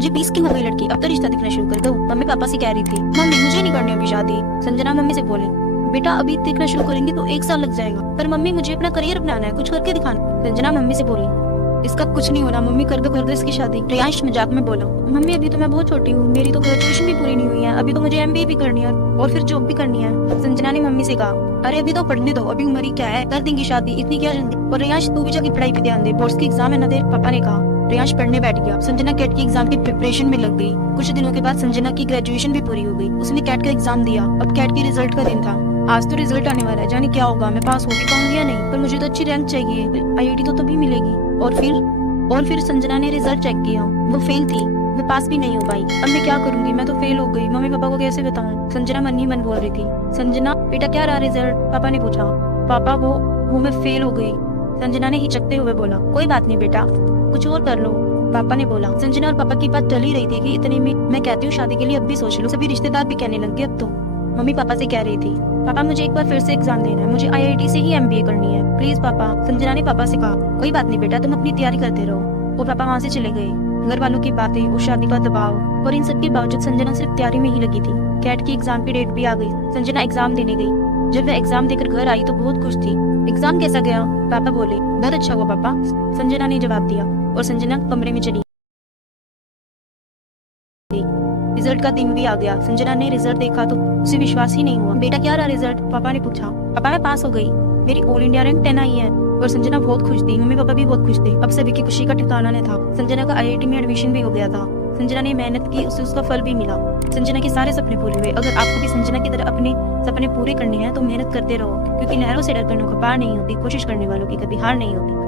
जी 20 की हो गई लड़की, अब तो रिश्ता दिखना शुरू कर दो। मम्मी पापा से कह रही थी मम्मी मुझे नहीं करनी अभी शादी। संजना मम्मी से बोली बेटा अभी देखना शुरू करेंगे तो 1 साल लग जाएगा, पर मम्मी मुझे अपना करियर बनाना है, कुछ करके दिखाना। संजना मम्मी से बोली इसका कुछ नहीं होना मम्मी, कर दो इसकी शादी। रियांश मजाक में बोला मम्मी अभी तो मैं बहुत छोटी हूँ, मेरी तो ग्रेजुएशन भी पूरी नहीं हुई है, अभी तो मुझे MBA भी करनी है और फिर जॉब भी करनी है। संजना ने मम्मी से कहा अरे अभी तो पढ़ने दो, अभी उम्र ही क्या है, कर देंगी शादी, इतनी क्या जल्दी। और रियांश तू भी जाके पढ़ाई पे ध्यान दे, बोर्ड्स के एग्जाम है ना तेरे। पापा ने कहा। रियांश पढ़ने बैठ गया। संजना कैट के एग्जाम की प्रिपरेशन में लग गई। कुछ दिनों के बाद संजना की ग्रेजुएशन भी पूरी हो गई। उसने कैट का एग्जाम दिया। अब कैट के रिजल्ट का दिन था। आज तो रिजल्ट आने वाला है, जाने क्या होगा, मैं पास हो भी पाऊंगी या नहीं, पर मुझे तो अच्छी रैंक चाहिए, IIT तो तभी मिलेगी। और फिर संजना ने रिजल्ट चेक किया, वो फेल थी, मैं पास भी नहीं हो पाई। अब मैं क्या करूंगी, मैं तो फेल हो गई, मम्मी पापा को कैसे बताऊं। संजना मन ही मन बोल रही थी। संजना बेटा क्या रहा रिजल्ट, पापा ने पूछा। पापा वो मैं फेल हो गई। संजना ने हिचकते हुए बोला कोई बात नहीं बेटा, कुछ और कर लो, पापा ने बोला। संजना और पापा की बात चल ही रही थी कि इतने में मैं कहती हूँ शादी के लिए अब भी सोच लो। सभी रिश्तेदार भी कहने लग गए अब तो। मम्मी पापा से कह रही थी पापा मुझे एक बार फिर से एग्जाम देना है, मुझे IIT से ही MBA करनी है, प्लीज पापा। संजना ने पापा से कहा कोई बात नहीं बेटा, तुम अपनी तैयारी करते रहो। और पापा वहाँ से चले गए। घर वालों की बातें और शादी का दबाव और इन सब के बावजूद संजना सिर्फ तैयारी में ही लगी थी। कैट की एग्जाम की डेट भी आ गई। संजना एग्जाम देने गई। जब वह एग्जाम देकर घर आई तो बहुत खुश थी। एग्जाम कैसा गया, पापा बोले। बहुत अच्छा हुआ पापा, संजना ने जवाब दिया। और संजना कमरे में चली। रिजल्ट का दिन भी आ गया। संजना ने रिजल्ट देखा तो उसे विश्वास ही नहीं हुआ। बेटा क्या रहा रिजल्ट, पापा ने पूछा। पापा मैं पास हो गई, मेरी ऑल इंडिया रैंक 10 आई है। और संजना बहुत खुश थी, मम्मी पापा भी बहुत खुश थे। अब सभी की खुशी का ठिकाना नहीं था। संजना का IIT में एडमिशन भी हो गया था। संजना ने मेहनत की, उसे उसका फल भी मिला। संजना के सारे सपने पूरे हुए। अगर आपको भी संजना की तरह अपने सपने पूरे करने हैं तो मेहनत करते रहो, क्योंकि नहरों से डर कर नौका पार नहीं होती, कोशिश करने वालों की कभी हार नहीं होती।